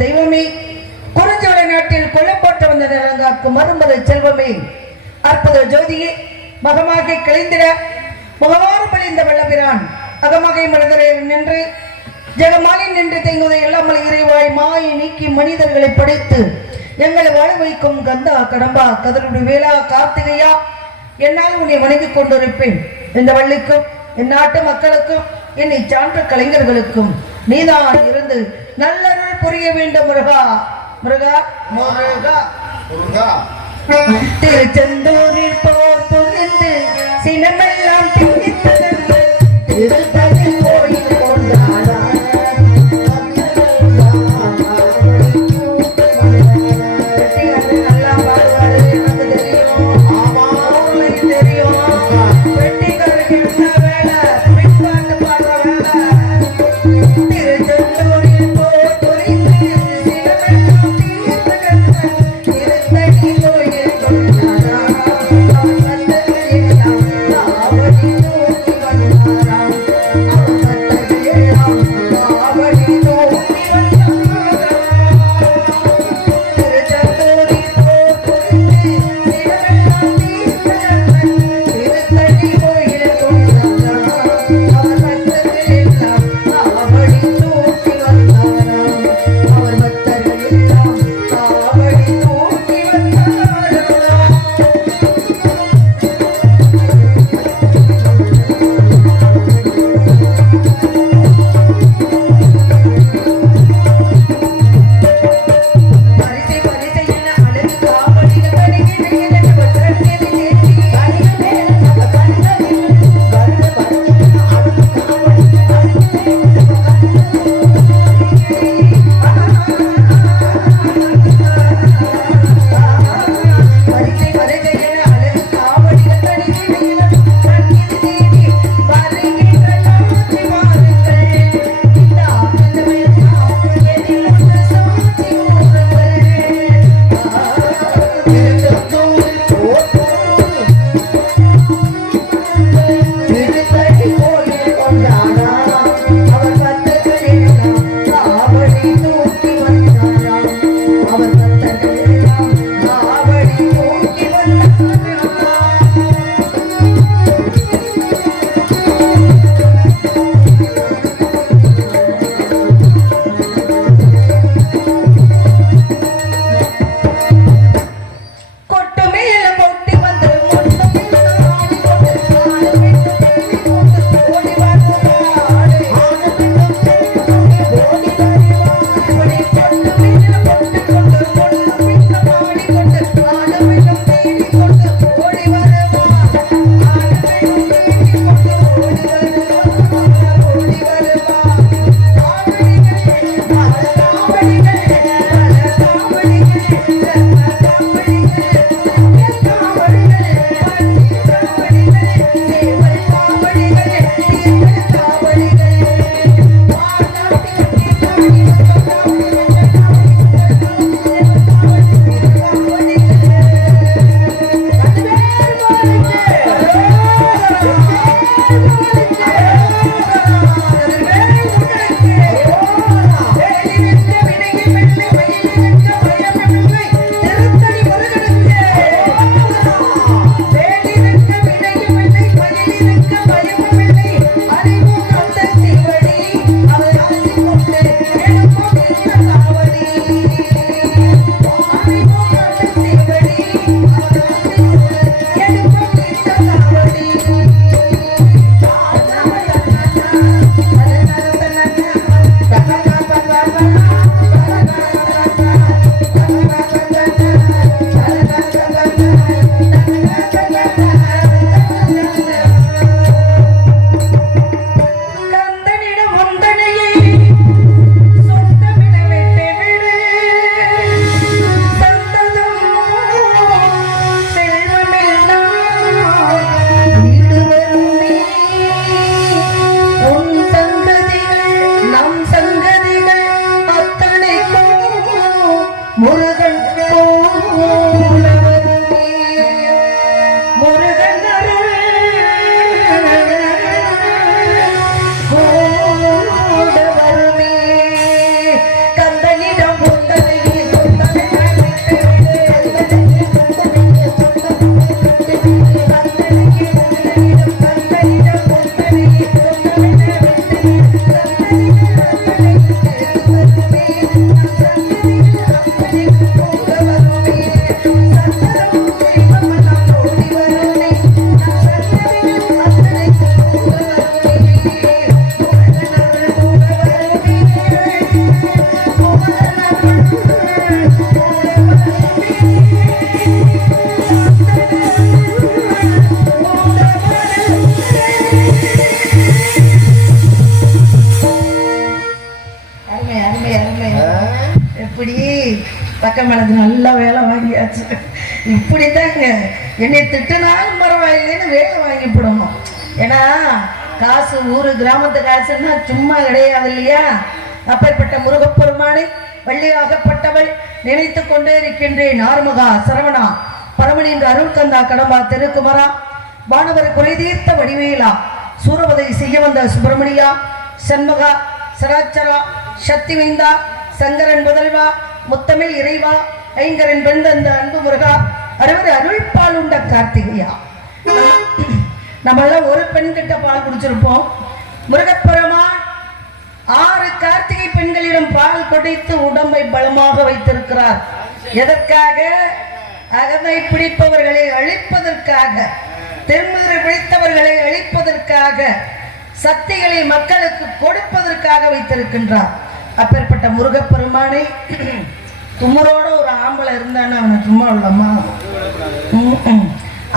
தெய்வமே குறிஞ்சோலை நாட்டில் கொல்லப்பட்டு வந்த நலங்காக்கும் மருமத செல்வமே அற்புத ஜோதியே மகமாக கிளைந்திட முகவாறு பழிந்த வல்லபிரான் அகமகை மனிதரை நின்று ஜெகமாலின் நின்று தெங்குவதை எல்லாம் இறைவாய் மாயை நீக்கி மனிதர்களை படைத்து எங்களை வாழ வைக்கும் கந்தா கடம்பா கதருடைய வேளா கார்த்திகையா என்னால் உன்னை வணங்கிக் கொண்டிருப்பேன். இந்த வள்ளிக்கும் என் நாட்டு மக்களுக்கும் என்னை சான்ற கலைஞர்களுக்கும் நீதான் இருந்து நல்லருள் புரிய வேண்டும். முருகா முருகா முருகா முருகா. திருச்செந்தூரில் போர் புரிந்து சினமெல்லாம் பிடித்தது திருத்தலில் கோயில் கொண்டாடா அக்கா மேலக்கு நல்ல வேலை வாங்கியாச்சு. இப்படித்தாங்க என்னை திட்டினாலும் பரவாயில்லைன்னு வேலை வாங்கி போடணும். ஏன்னா காசு ஊரு கிராமத்து காசுன்னா சும்மா கிடையாது இல்லையா? அப்பேற்பட்ட முருகப்பெருமானை வள்ளியாகப்பட்டவள் நினைத்து கொண்டே இருக்கின்றேன். ஆறுமுகா சரவணா பரமனின் அருள் கந்தா கடம்பா திருக்குமரா வானவர் குறை தீர்த்த வடிவேலா சூரவதை செய்ய வந்த சுப்பிரமணியா சண்முகா சராச்சரா சக்தி வைந்தா சங்கரன் முதல்வா முத்தமிழ் இறைவா ஐங்கரன் வெந்த அன்பு முருகா அறுவர் அருள் பால் உண்ட கார்த்திகையா. நம்மளாம் ஒரு பெண் கிட்ட பால் குடிச்சிருப்போம். முருகப்பெருமான் 6 கார்த்திகை பெண்களிடம் பால் குடித்து உடம்பை பலமாக வைத்திருக்கிறார். எதற்காக? அகந்தை பிடிப்பவர்களை அழிப்பதற்காக, திருமுறை பிடித்தவர்களை அழிப்பதற்காக, சக்திகளை மக்களுக்கு கொடுப்பதற்காக வைத்திருக்கின்றார். அப்பேற்பட்ட முருகப்பெருமானை தும்மரோட ஒரு ஆம்பளை இருந்தான்னு அவனை சும்மா உள்ளம்மா.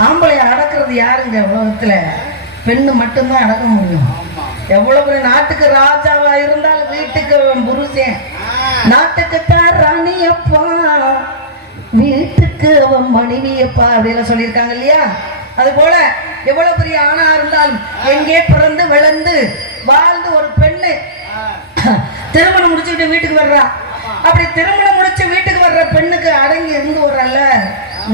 ஆம்பளை அடக்கிறது யாருங்க உலகத்துல? பெண்ணு மட்டும்தான் அடக்க முடியும். எவ்வளவு நாட்டுக்கு ராஜாவா இருந்தாலும் வீட்டுக்கு புருஷன், நாட்டுக்குத்தான் ராணியப்பா வீட்டுக்கு அவன் மனைவியப்பா அப்படியெல்லாம் சொல்லியிருக்காங்க இல்லையா? அது போல எவ்வளவு பெரிய ஆணா இருந்தாலும் எங்கே பிறந்து வளர்ந்து வாழ்ந்து ஒரு பெண்ணு திருமணம் முடிச்சுட்டு வீட்டுக்கு வர்றா. அப்படி திருமணம் முடிச்சு வீட்டுக்கு வர்ற பெண்ணுக்கு அடங்கி இருந்து வரல,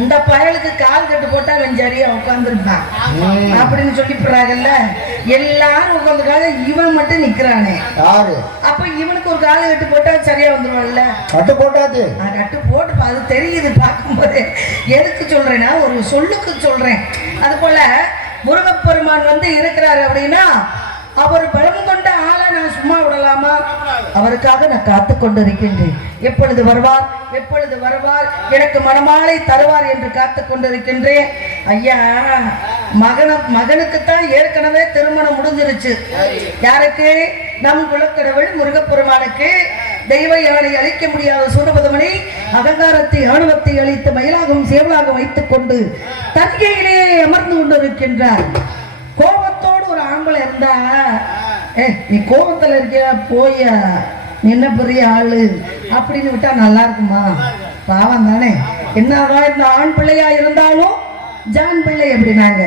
இந்த பயலுக்கு கால் கட்டு போட்டா அவன் சரியா உட்கார்ந்துருப்பான் அப்படின்னு சொல்லிப்படுறாங்கல்ல. எல்லாரும் உட்காந்துக்காக இவன் மட்டும் நிக்கிறானே. அப்ப இவனுக்கு ஒரு கால கட்டு போட்டா சரியா வந்துருவான்ல. கட்டு போட்டாது, கட்டு போட்டு அது தெரியுது பார்க்கும்போது. எதுக்கு சொல்றேன்னா ஒரு சொல்லுக்கு சொல்றேன். அது போல முருகப்பெருமான் வந்து இருக்கிறாரு அப்படின்னா அவர் பலம் கொண்ட ஆளை நான் சும்மா விடலாமா? அவருக்காக நான் காத்து கொண்டிருக்கின்றேன். எப்பொழுது வருவார், எப்பொழுது வருவார், எனக்கு மணமாலை தருவார் என்று காத்து கொண்டிருக்கின்றேன். ஐயா, மகனுக்குத்தான் ஏற்கனவே திருமணம் முடிஞ்சிருச்சு. யாருக்கு? நம் குலக்கடவுள் முருகப்பெருமானுக்கு தெய்வ யானை அழிக்க முடியாத சூரபதமனை அகங்காரத்தை ஆணவத்தை அழித்து மயிலாகவும் சேவலாகவும் வைத்துக் கொண்டு தன்கையிலேயே அமர்ந்து கொண்டிருக்கின்றார். கோபத்தோடு ஒரு ஆம்பளை இருந்தா, நீ கோபத்துல இருக்கியா, போய என்ன பெரிய ஆளு அப்படின்னு விட்டா நல்லா இருக்குமா? பாவம் தானே. என்னதான் இந்த ஆண் பிள்ளையா இருந்தாலும் ஜான் பிள்ளை அப்படின்னாங்க.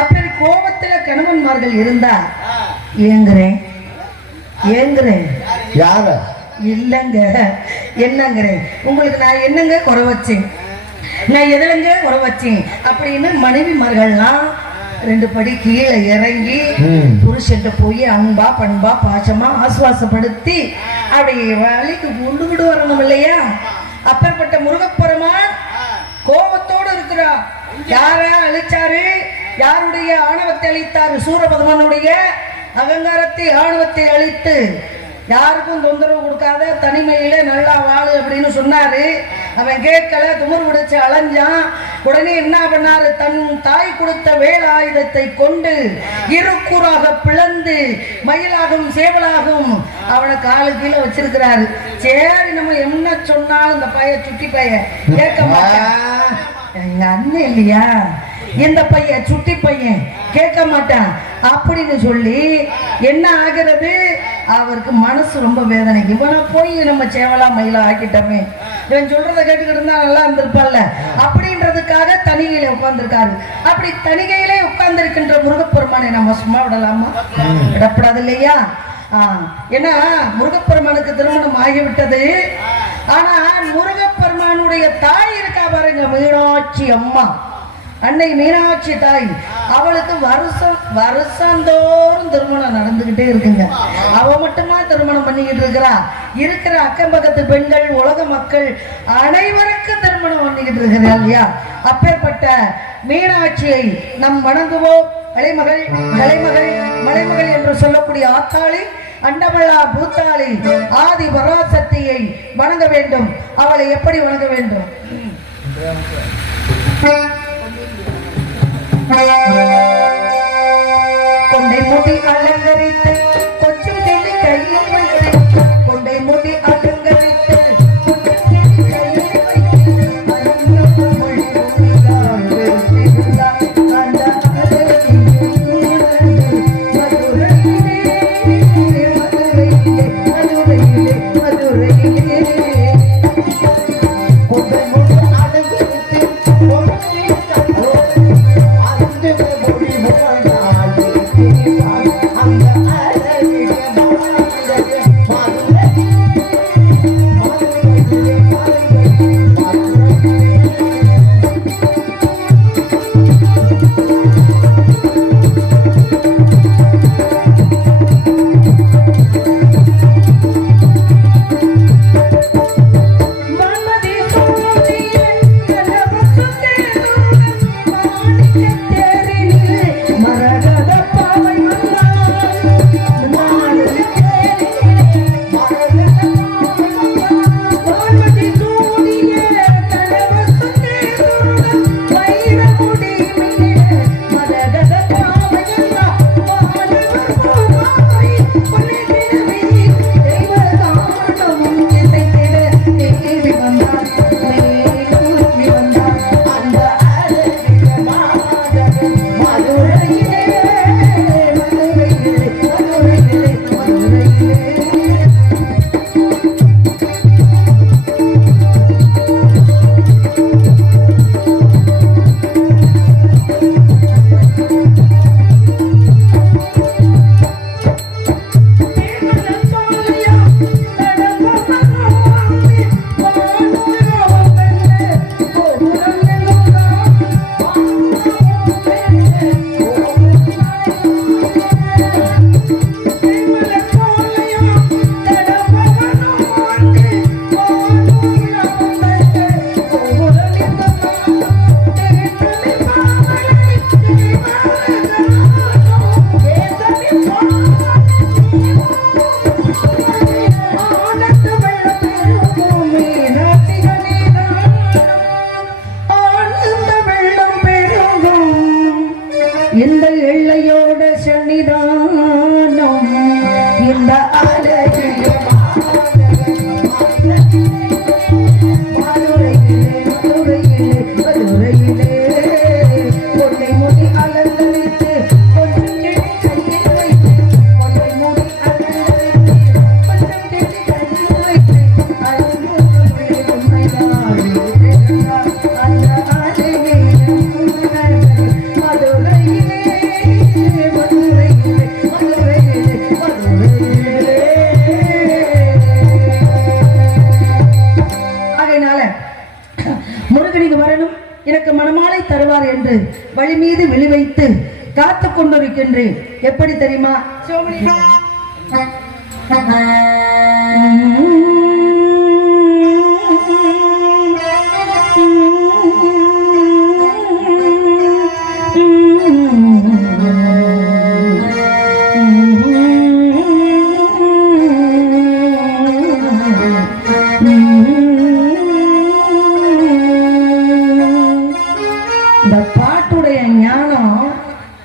அப்படி கோபத்துல கணவன்மார்கள் இருந்தா ஏங்குறேன் ஏங்குறேன் யார இல்லங்க என்னங்கிறேன். உங்களுக்கு நான் என்னங்க குறை வச்சேன், நான் எதுலங்க குறை வச்சேன் அப்படின்னு மனைவிமார்கள்லாம் 2 படி கீழே இறங்கி புருஷன் போய் அன்பா பண்பா பாசமா ஆசுவாசப்படுத்தி அப்படி வழிக்கு கொண்டு விடு வரணும் இல்லையா? அப்பேற்பட்ட முருகப்பெருமான் கோபத்தோடு இருக்கிறா. யார அழிச்சாரு? யாருடைய ஆணவத்தை அழித்தாரு? சூரபதமனுடைய அகங்காரத்தை ஆணவத்தை அழித்து யாருக்கும் தொந்தரவு கொடுக்காத தனிமையில நல்லா வாழு அப்படின்னு சொன்னாரு. அவன் கேட்கல, துமர் விடுச்சு அலைஞ்சான். உடனே என்ன பண்ணாரு? தன் தாய் கொடுத்த வேலாயுதத்தை கொண்டு இருக்கூறாக பிளந்து மயிலாகவும் சேவலாகவும் அவனை காலு கீழே வச்சிருக்கிறாரு. சரி, நம்ம என்ன சொன்னாலும் இந்த பையன் சுட்டி பையன் கேட்க மாட்டான். எங்க அண்ணன் இல்லையா இந்த பையன், சுட்டி பையன் கேட்க மாட்டான் அப்படின்னு சொல்லி என்ன ஆகிறது? அவருக்கு மனசு ரொம்ப வேதனை. இவனை போய் நம்ம சேவலா மயிலா ஆக்கிட்டோமே, இவன் சொல்றதை கேட்டுக்கிட்டு இருந்தா நல்லா இருந்திருப்பான்ல அப்படின்றதுக்காக தனிகையில உட்கார்ந்துருக்காரு. அப்படி தனிகையிலே உட்கார்ந்து இருக்கின்ற முருகப்பெருமானை நம்ம சும்மா விடலாமா? விடப்படாது இல்லையா? ஏன்னா முருகப்பெருமானுக்கு திருமணம் ஆகிவிட்டது. ஆனா முருகப்பெருமானுடைய தாய் இருக்கா பாருங்க, மீனாட்சி அம்மா, அன்னை மீனாட்சி தாய், அவளுக்கு வருஷந்தோறும் திருமணம் நடந்துகிட்டே இருக்குங்க. அவ மட்டுமா திருமணம் பண்ணிக்கிட்டு இருக்கிறா? இருக்கிற அக்கம் பக்கத்து பெண்கள், உலக மக்கள் அனைவருக்கும் திருமணம் பண்ணிக்கிட்டு இருக்கிறா இல்லையா? அப்பேற்பட்ட மீனாட்சியை நம் வணங்குவோம். அலைமகள் கலைமகள் மலைமகள் என்று சொல்லக்கூடிய ஆத்தாளி அண்டமல்லா பூத்தாளி ஆதி பராசக்தியை வணங்க வேண்டும். அவளை எப்படி வணங்க வேண்டும்? கொண்டை முடி அலங்கரித்து கொஞ்சம் தேடி கையில் வைத்து, கொண்டை முடி அலங்கரித்து இந்த எல்லையோட சன்னிதானம் இந்த அழகிய எனக்கு மனமாலை தருவார் என்று வழி மீது விழிவைத்து காத்து கொண்டிருக்கின்றேன். எப்படி தெரியுமா?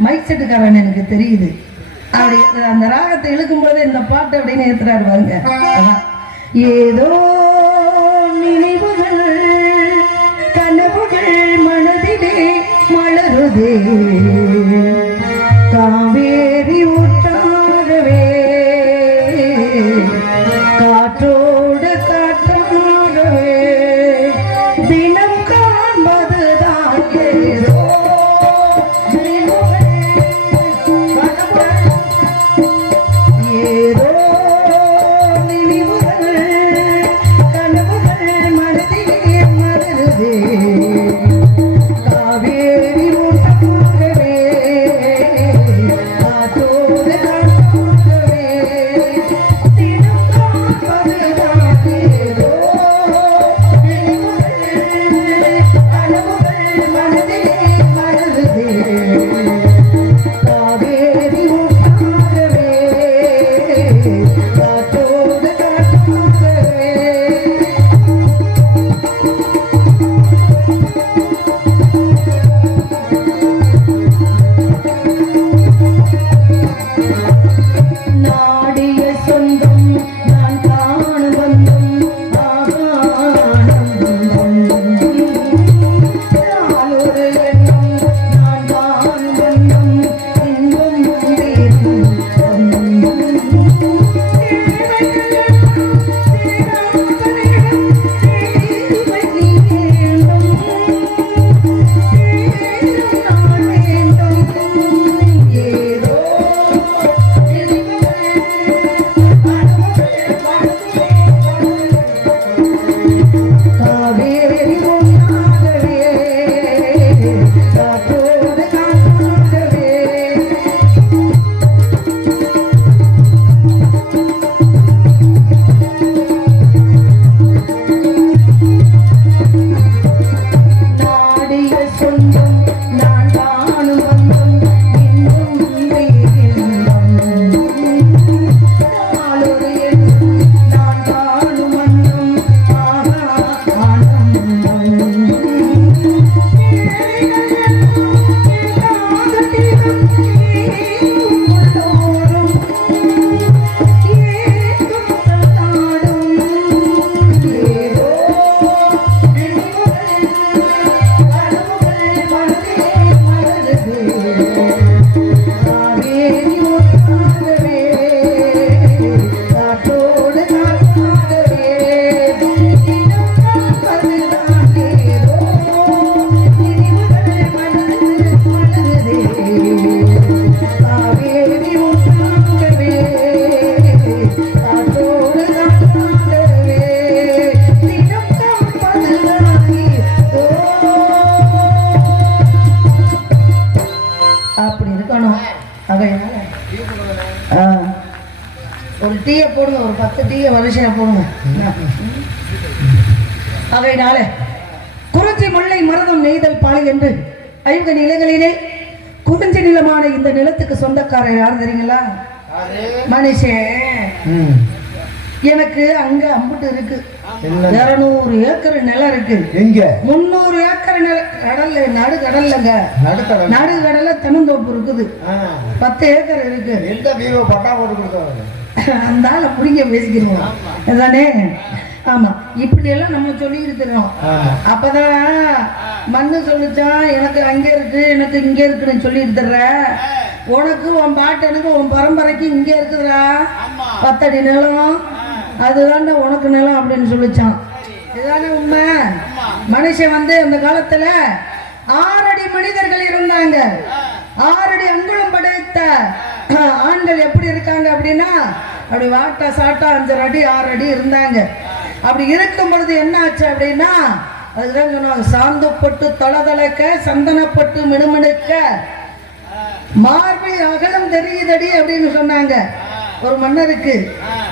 மைக்செட்டுக்காரன் எனக்கு தெரியுது. அப்படி அந்த ராகத்தை இழுக்கும் பொழுது இந்த பாட்டு அப்படின்னு ஏத்துறாரு பாருங்க. ஏதோ நினைவுகள் கனவுகள் மனதிலே மலருதே காவேரி ஊற்றாகவே காற்றோடு காற்றாகவே தினம் காண்பதுதான் ஏதோ ஒரு டீயை போடுங்க, ஒரு 10 டீயை வரிசையா போடுங்க. அவையினால குறிஞ்சி முல்லை மருதம் நெய்தல் பாலை என்று 5 நிலங்களிலே குறிஞ்சி நிலமான இந்த நிலத்துக்கு சொந்தக்காரர் யார் தெரியுங்களா? மனுஷன் எனக்கு அங்க அம்புட்டு இருக்கு. 200 ஏக்கர் நிலம் இருக்கு. எங்க? 300 ஏக்கர் நிலம் கடல்ல, நடுக்கடல்லங்க. நடுக்கடல்ல தென்னந்தோப்பு இருக்குது. 10 ஏக்கர் இருக்கு. எந்த வீரோ பட்டா போட்டு கொடுத்தாங்க அந்த ஆளை புடிங்க பேசிக்கிறோம் தானே. ஆமா, இப்படி எல்லாம் நம்ம சொல்லிக்கிட்டு இருக்கோம். அப்பதான் மண்ணு சொல்லிச்சான் எனக்கு அங்க இருக்கு எனக்கு இங்க இருக்குன்னு சொல்லிட்டு தர்ற. உனக்கு உன் பாட்டனுக்கு உன் பரம்பரைக்கு இங்க இருக்குதுடா 10 அடி நிலம், அதுதான்டா உனக்கு நிலம் அப்படின்னு சொல்லிச்சான். இதுதானே உண்மை. மனுஷன் வந்து அந்த காலத்துல 6 அடி மனிதர்கள் இருந்தாங்க. 6 அடி அங்குலம் படைத்த ஆண்கள் எப்படி இருக்காங்க அப்படின்னா அப்படி வாட்டா சாட்டா 5 அடி 6 அடி இருந்தாங்க. அப்படி இருக்கும் பொழுது என்ன ஆச்சு அப்படின்னா அதுதான் சொன்னாங்க, சாந்தப்பட்டு தளதளக்க சந்தனப்பட்டு மினுமினுக்க மார்பின் அகலம் தெரியுதடி அப்படின்னு சொன்னாங்க. ஒரு மன்னருக்கு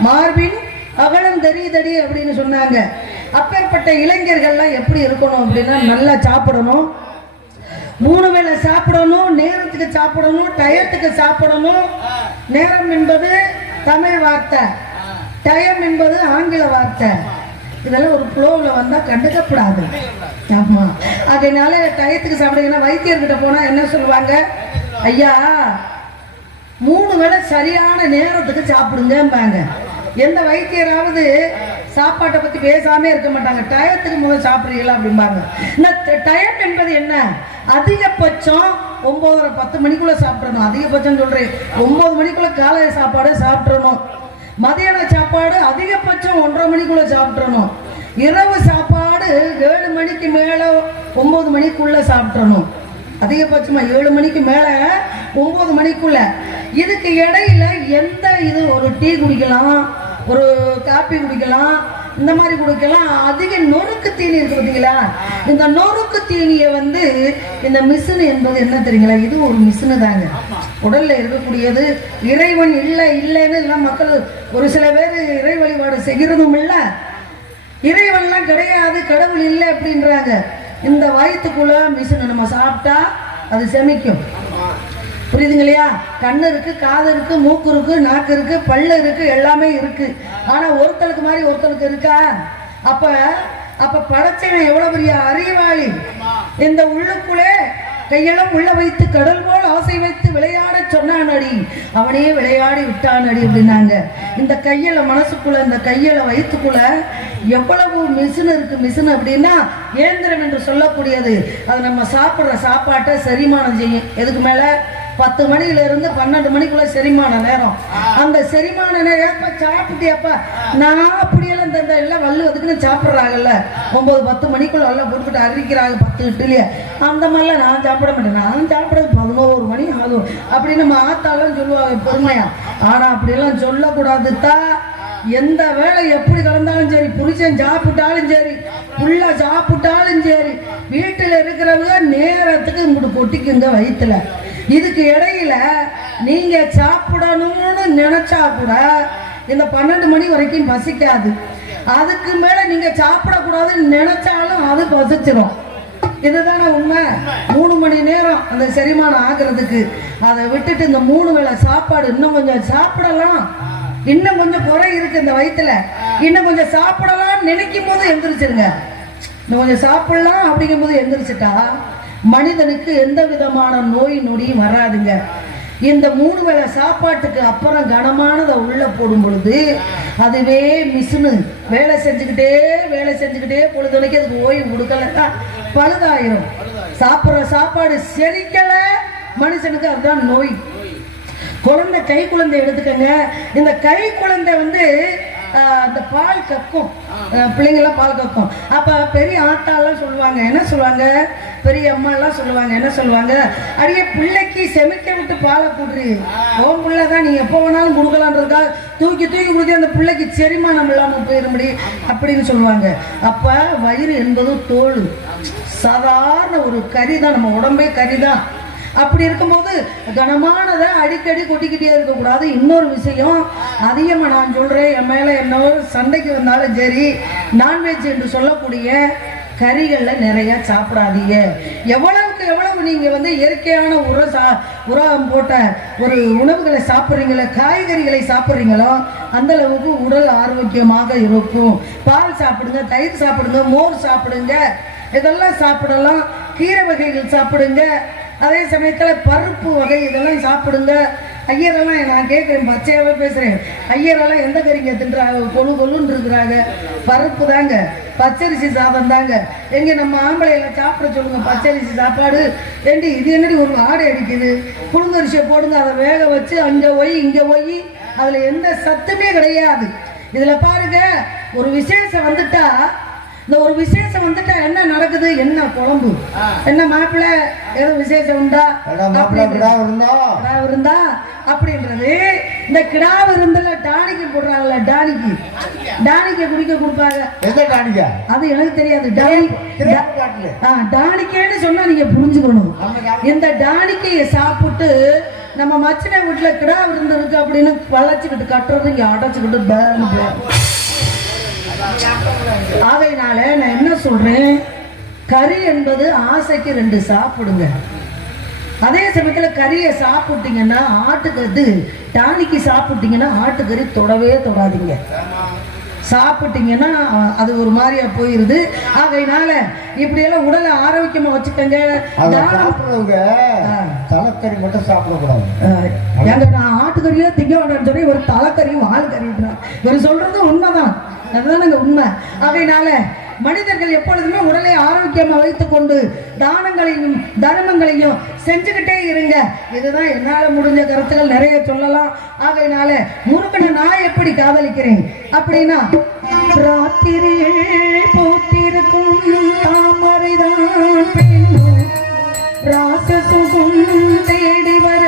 மார்பின் அகலம் தெரியுதடி அப்படின்னு சொன்னாங்க. அப்பேற்பட்ட இளைஞர்கள்லாம் எப்படி இருக்கணும் அப்படின்னா நல்லா சாப்பிடணும், 3 வேளை சாப்பிடணும், நேரத்துக்கு சாப்பிடணும், டயத்துக்கு சாப்பிடணும். நேரம் என்பது தமிழ் வார்த்தை, டயம் என்பது ஆங்கில வார்த்தை. இதெல்லாம் ஒரு ஃப்ளோவில் வந்தால் கண்டுக்கப்படாது. ஆமா, அதனால டயத்துக்கு சாப்பிடுங்கன்னா வைத்தியர்கிட்ட போனால் என்ன சொல்லுவாங்க, ஐயா 3 வேளை சரியான நேரத்துக்கு சாப்பிடுங்கம்பாங்க. எந்த வைத்தியராவது சாப்பாட்டை பத்தி பேசாம இருக்க மாட்டாங்க. டயத்துக்கு முதல் சாப்பிடுறீங்களா அப்படிம்பாங்க. இந்த டயம் என்பது என்ன, அதிகபட்சம் 9:30-10 மணிக்குள்ள சாப்பிடணும். அதிகபட்சம் சொல்றேன் 9 மணிக்குள்ள காலை சாப்பாடு சாப்பிடணும். மதியான சாப்பாடு அதிகபட்சம் 1:30 மணிக்குள்ள சாப்பிடணும். இரவு சாப்பாடு 7 மணிக்கு மேல 9 மணிக்குள்ள சாப்பிடணும். அதிகபட்சமா 7 மணிக்கு மேல 9 மணிக்குள்ள. இதுக்கு இடையில எந்த இது ஒரு டீ குடிக்கலாம், ஒரு காப்பி குடிக்கலாம், இந்த மாதிரி குடிக்கலாம். அதிக நொறுக்கு தீனி இருக்கு பார்த்தீங்களா, இந்த நொறுக்கு தீனியை வந்து இந்த மிஷின் என்பது என்ன தெரியுங்களா, இது ஒரு மிஷினு தாங்க. உடல்ல இருக்கக்கூடியது. இறைவன் இல்லை இல்லைன்னு எல்லாம் மக்கள் ஒரு சில பேர் இறை வழிபாடு செய்கிறதும் இல்லை, இறைவன்லாம் கிடையாது கடவுள் இல்லை அப்படின்றாங்க. இந்த வயிற்றுக்குள்ள மிஷினை நம்ம சாப்பிட்டா அது செமிக்கும். புரியுதுங்க இல்லையா? கண்ணு இருக்கு, காது இருக்கு, மூக்கு இருக்கு, நாக்கு இருக்கு, பல்லு இருக்கு, எல்லாமே இருக்கு. ஆனா ஒருத்தருக்கு மாதிரி ஒருத்தருக்கு இருக்கா? அப்ப அப்ப படைச்சவன் எவ்வளவு பெரிய அறிவாளி. இந்த உள்ளுக்குள்ளே கையெல்லாம் உள்ள வைத்து கடல் போல் ஆசை வைத்து விளையாட சொன்னான் அடி, அவனே விளையாடி விட்டான் அடி அப்படின்னாங்க. இந்த கையில மனசுக்குள்ள, இந்த கையில வயிற்றுக்குள்ள எவ்வளவு மிஷின் இருக்கு. மிஷின் அப்படின்னா இயந்திரம் என்று சொல்லக்கூடியது. அது நம்ம சாப்பிடுற சாப்பாட்டை செரிமானம் செய்யும். எதுக்கு மேல 10 மணில இருந்து 12 மணிக்குள்ள செரிமான நேரம். அந்த செரிமான நேரம் சாப்பிட்டியப்பா, நான் அப்படியெல்லாம் தந்த எல்லாம் வல்லு அதுக்குன்னு சாப்பிட்றாங்கல்ல, 9-10 மணிக்குள்ள எல்லாம் போட்டுக்கிட்டு அறிக்கிறாங்க 10 இட்லிய. அந்த மாதிரிலாம் நான் சாப்பிட மாட்டேன். நான் சாப்பிட 11 மணி ஆகும் அப்படின்னு நம்ம ஆத்தாலும் சொல்லுவாங்க பொறுமையா. ஆனா அப்படியெல்லாம் சொல்லக்கூடாதுதா. எந்த வேலை எப்படி கலந்தாலும் சரி, புருஷன் சாப்பிட்டாலும் சரி, புள்ள சாப்பிட்டாலும் சரி, வீட்டில் இருக்கிறவங்க நேரத்துக்கு இங்கிட்டு கொட்டிக்குங்க வயிற்றுல. இதுக்கு இடையில நீங்க சாப்பிடணும்னு நினைச்சா கூட இந்த 12 மணி வரைக்கும் பசிக்காது. அதுக்கு மேல நீங்க சாப்பிடக்கூடாதுன்னு நினைச்சாலும் அது பசிச்சிடும். இதுதானே உண்மை. 3 மணி நேரம் அந்த செரிமானம் ஆகிறதுக்கு. அதை விட்டுட்டு இந்த 3 வேளை சாப்பாடு இன்னும் கொஞ்சம் சாப்பிடலாம், இன்னும் கொஞ்சம் குறை இருக்கு இந்த வயிற்றுல, இன்னும் கொஞ்சம் சாப்பிடலாம் நினைக்கும் போது எந்திரிச்சிருங்க. இன்னும் கொஞ்சம் சாப்பிடலாம் அப்படிங்கும் போது எந்திரிச்சிட்டா மனிதனுக்கு எந்த விதமான நோய் நொடியும் வராதுங்க. இந்த 3 வேளை சாப்பாட்டுக்கு அப்புறம் கனமானதை உள்ள போடும் பொழுது அதுவே மிஷினு வேலை செஞ்சுக்கிட்டே பொழுதுனைக்கு அதுக்கு ஓய்வு கொடுக்கலன்னா பழுதாயிரும். சாப்பிட்ற சாப்பாடு செரிக்கல மனுஷனுக்கு அதுதான் நோய். குழந்தை, கை குழந்தை எடுத்துக்கங்க. இந்த கை குழந்தை வந்து அந்த பால் கக்கும், பிள்ளைங்கெல்லாம் பால் கக்கும். அப்ப பெரிய ஆத்தாலாம் சொல்லுவாங்க, என்ன சொல்லுவாங்க, பெரிய அம்மா எல்லாம் சொல்லுவாங்க, என்ன சொல்லுவாங்க, அடியே பிள்ளைக்கு செமிக்க விட்டு பாலை கூடுறி, உன் பிள்ளைதான் நீ எப்போ வேணாலும் கொடுக்கலான்றதுக்கா தூக்கி கொடுத்து அந்த பிள்ளைக்கு செரிமானம் இல்லாமல் போயிரும்படி அப்படின்னு சொல்லுவாங்க. அப்ப வயிறு என்பது தோல், சாதாரண ஒரு கறி தான், நம்ம உடம்பே கறி தான். அப்படி இருக்கும்போது கனமானதை அடிக்கடி கொட்டிக்கிட்டே இருக்கக்கூடாது. இன்னொரு விஷயம், அதிகமாக நான் சொல்றேன், என் மேல என்ன சண்டைக்கு வந்தாலும் சரி, நான்வெஜ் என்று சொல்லக்கூடிய கறிகளில் நிறைய சாப்பிடாதீங்க. எவ்வளவுக்கு எவ்வளவு நீங்க வந்து இயற்கையான உரம் போட்ட ஒரு உணவுகளை சாப்பிட்றீங்களோ, காய்கறிகளை சாப்பிட்றீங்களோ அந்த அளவுக்கு உடல் ஆரோக்கியமாக இருக்கும். பால் சாப்பிடுங்க, தயிர் சாப்பிடுங்க, மோர் சாப்பிடுங்க, இதெல்லாம் சாப்பிடலாம். கீரை வகைகள் சாப்பிடுங்க. அதே சமயத்தில் பருப்பு வகை இதெல்லாம் சாப்பிடுங்க. ஐயரெல்லாம் நான் கேட்குறேன், பச்சையாகவே பேசுகிறேன். ஐயரெல்லாம் எந்த கறிங்க தின்றாங்க? கொழுன்னு இருக்கிறாங்க. பருப்பு தாங்க, பச்சரிசி சாதம் தாங்க. எங்கே நம்ம ஆம்பளையில் சாப்பிட சொல்லுங்க பச்சரிசி சாப்பாடு. ஏண்டி இது என்னடி ஒரு ஆடை அடிக்குது? புழுங்கரிசியை போடுங்க, அதை வேக வச்சு அங்கே போய் இங்கே போய் அதில் எந்த சத்துமே கிடையாது. இதில் பாருங்க, ஒரு விசேஷம் வந்துட்டா, இந்த ஒரு விசேஷம் வந்துட்டா என்ன நடக்குது? என்ன குழம்பு, என்ன மாப்பிள்ளை, ஏதோ விசேஷம் உண்டா, இருந்தா அப்படின்றது. இந்த கிடாவு இருந்தல டானிக்கு போடுறாங்கல்ல, டானிக்கு குடிக்க கொடுப்பாங்க. அது எனக்கு தெரியாது. டானிக்கேன்னு சொன்னா நீங்க புரிஞ்சுக்கணும். இந்த டானிக்கையை சாப்பிட்டு நம்ம மச்சினை வீட்டுல கிடாவு இருந்திருக்கு அப்படின்னு வளைச்சுக்கிட்டு கட்டுறது, இங்க அடைச்சுக்கிட்டு ஆகையினால நான் என்ன சொல்றேன், கறி என்பது ஆசைக்கு 2 சாப்பிடுங்க. அதே சமயத்துல கறியை சாப்பிட்டீங்கன்னா ஆட்டுக்கறி, டானிக்கு சாப்பிட்டீங்கன்னா ஆட்டுக்கறி தொடவே தொடாதீங்க. சாப்பிட்டீங்கன்னா அது ஒரு மாதிரியா போயிருது. ஆகையினால இப்படியெல்லாம் உடலை ஆரோக்கியமா வச்சுக்கங்க. தலைக்கறி மட்டும் சாப்பிடக்கூடாது. எங்க நான் ஆட்டுக்கறியோ திங்க வேண்டாம்னு சொல்லி ஒரு தலைக்கறியும் ஆள் கறின்றான். இவர் சொல்றது உண்மைதான், அதுதானங்க உண்மை. ஆகையினால மனிதர்கள் எப்பொழுதுமே உடலை ஆரோக்கியமா வைத்துக் கொண்டு தானங்களையும் தர்மங்களையும் செஞ்சுக்கிட்டே இருங்க. இதுதான் என்னால முடிஞ்ச கருத்துக்கள், நிறைய சொல்லலாம். ஆகையினால முருகனை நான் எப்படி காதலிக்கிறேன் அப்படின்னா, ராத்திரியில் பூத்திருக்கும் தாமரைதான் பெண்ணும் ராசசுகம் தேடி வர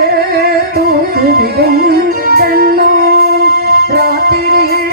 தோன்றும் கண்ணோ. ராத்திரியில்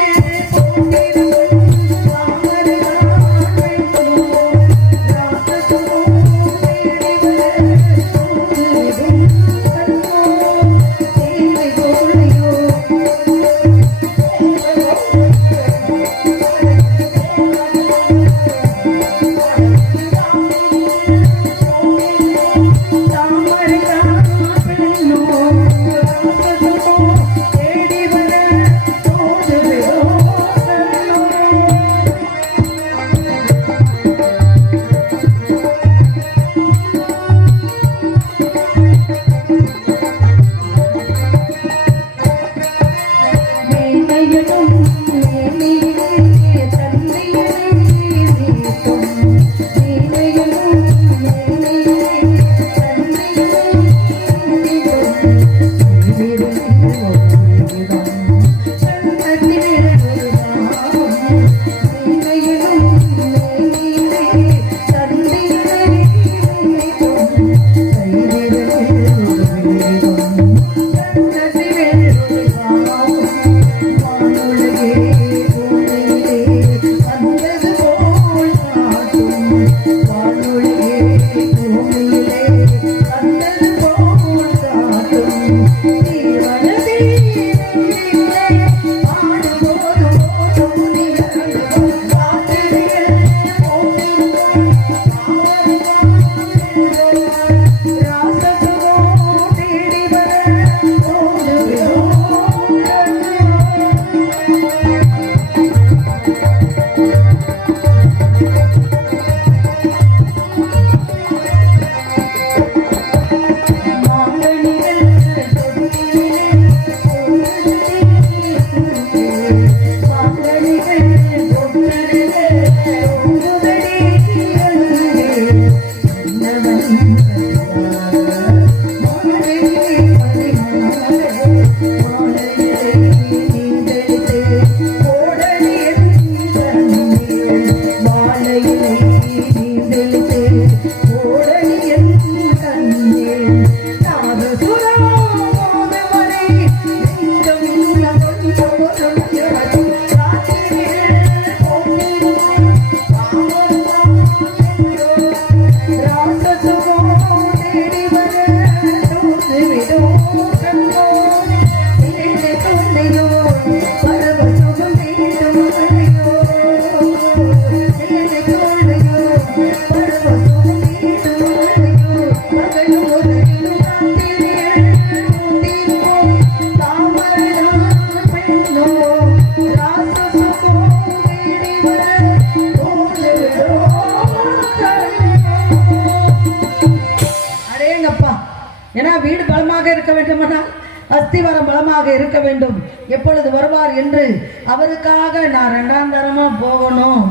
ஏன்னா வீடு பலமாக இருக்க வேண்டுமானால் அஸ்திவாரம் பலமாக இருக்க வேண்டும். எப்பொழுது வருவார் என்று அவருக்காக நான் 2ஆம் தரமா போகணும்.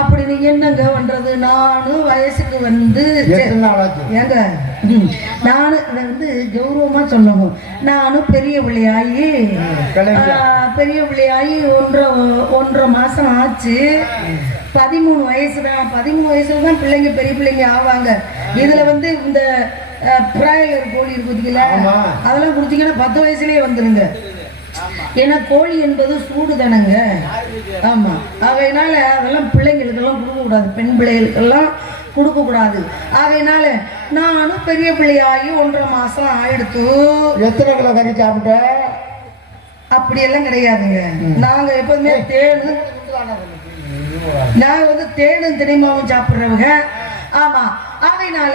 அப்படின்னு என்னங்க பண்றது? நானும் வயசுக்கு வந்து ஏங்க நானும் வந்து கௌரவமா சொல்லணும். நானும் பெரிய பிள்ளையாகி 1.5 மாசம் ஆச்சு. 13 வயசு தான். 13 வயசுல தான் பிள்ளைங்க பெரிய பிள்ளைங்க ஆவாங்க. இதுல வந்து இந்த பிராய்லர் கோழி இருக்குதுல, அதெல்லாம் குடிச்சிங்கன்னா 10 வயசுலயே வந்துருங்க. ஏன்னா கோழி என்பது சூடு தானங்க. ஆமா, அவையினால அதெல்லாம் பிள்ளைங்களுக்கெல்லாம் கொடுக்க கூடாது, பெண் பிள்ளைகளுக்கெல்லாம் கொடுக்க கூடாது. ஆகையினால நானும் பெரிய பிள்ளையாகி 1.5 மாசம் ஆயிடுத்து. எத்தனை கிலோ கறி சாப்பிட்ட? அப்படியெல்லாம் கிடையாதுங்க. நாங்க எப்போதுமே தேனு, நாங்க வந்து தேனும் தினைமாவும் சாப்பிடுறவங்க. ஆமா, அவையினால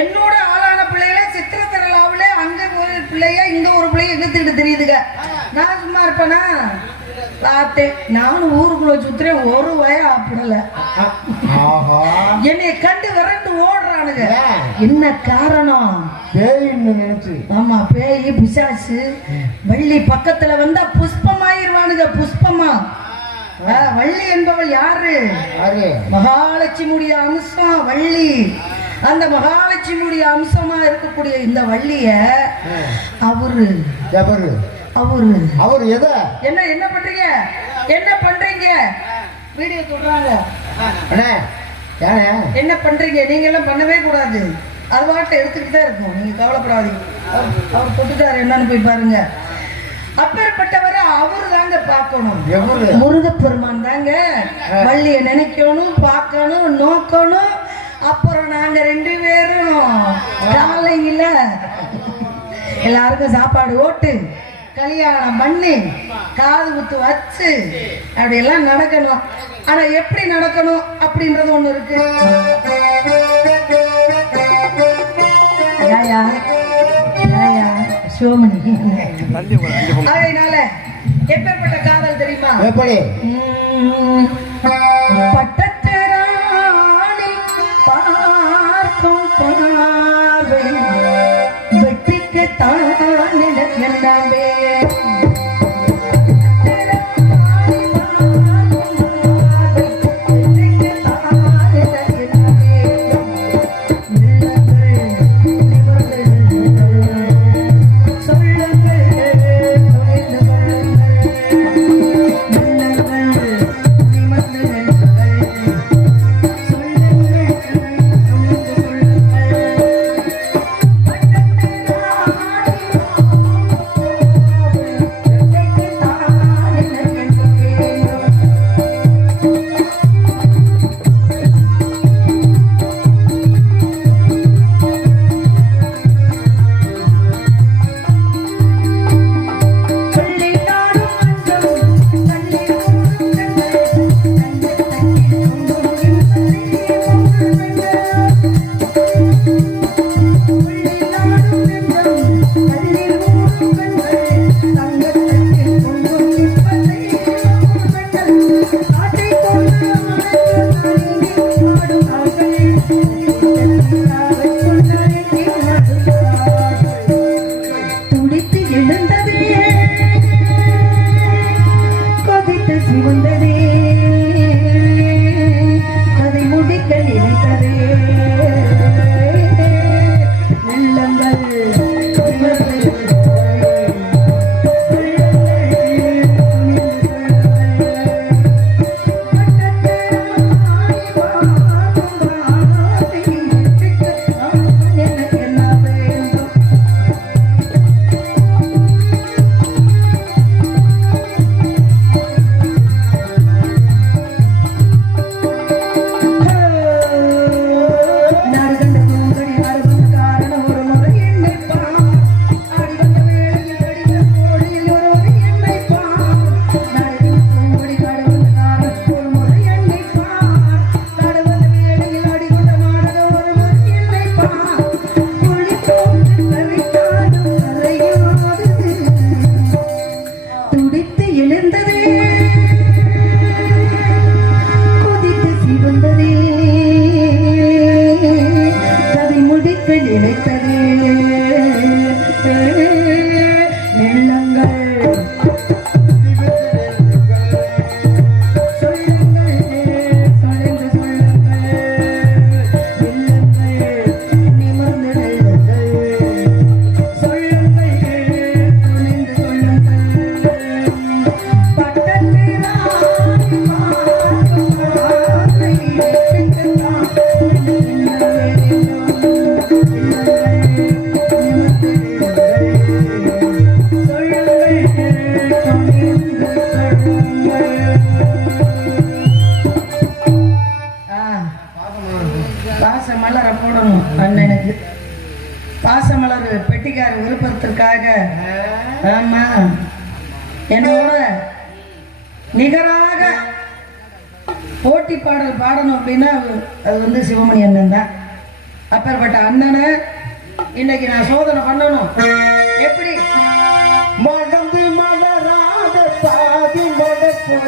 என்னோட ஆளான பிள்ளைகளை சித்திர திருவிழாவில அங்க ஒரு பிள்ளைய இங்க ஒரு பிள்ளைய இழுத்துக்கிட்டு தெரியுதுங்க. நான் சும்மா இருப்பேனா? பார்த்தேன். நானும் ஊருக்குள்ள சுத்துறேன், ஒரு வய ஆப்பிடல. என்னை கண்டு விரண்டு ஓடுறானுங்க. என்ன காரணம்? பேயின்னு நினைச்சு. ஆமா, பேய் பிசாசு. வள்ளி பக்கத்துல வந்தா புஷ்பமாயிருவானுங்க. புஷ்பமா வள்ளி என்பவள் யாரு? மகாலட்சுமியுடைய அம்சம் வள்ளி. அந்த மகாலட்சுமியுடைய அம்சமா இருக்கக்கூடிய இந்த வள்ளிய அவரு என்ன பண்றீங்க? என்ன பண்றீங்க? வீடியோ சொல்றாங்க. என்ன பண்றீங்க? நீங்க எல்லாம் பண்ணவே கூடாது. அது வாட்டை எடுத்துக்கிட்டு தான் இருக்கும். நீங்க கவலைப்படாதீங்க. அவர் போட்டுட்டாரு, என்னன்னு போய் பாருங்க. அப்பேற்பட்டவரை அவரு தாங்க பார்க்கணும். முருகப்பெருமான் தாங்க வள்ளிய நினைக்கணும், பார்க்கணும், நோக்கணும். அப்புறம் நாங்க 2 பேரும் காலையில எல்லாருக்கும் சாப்பாடு ஓட்டு, கல்யாணம் பண்ணி, காது குத்து வச்சு அப்படியெல்லாம் நடக்கணும். ஆனா எப்படி நடக்கணும் அப்படின்றது ஒண்ணு இருக்கு. அதனால எப்பேற்பட்ட காதல் தெரியுமா? எப்படி? பட்டத்தராணி பார்க்கும் பார்வை வெட்டிக்கு தான் என்னவே. பாசமலர போடணும் அண்ணனுக்கு. பாசமலர் பெட்டிக்கார விருப்பத்திற்காக ஆமா என்னோட நிகராக போட்டி பாடல் பாடணும் அப்படின்னா அது வந்து சிவமணி அண்ணன் தான். அப்பேற்பட்ட அண்ணனை இன்னைக்கு நான் சோதனை பண்ணணும். எப்படி மணந்து மலராத பாதி மனசு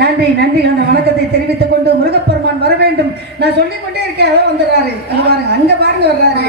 நன்றி நன்றி. அந்த வணக்கத்தை தெரிவித்துக் கொண்டு முருகப்பெருமான் வர வேண்டும். நான் சொல்லிக் கொண்டே வந்துடுறாரு அங்க பாருங்க வர்றாரு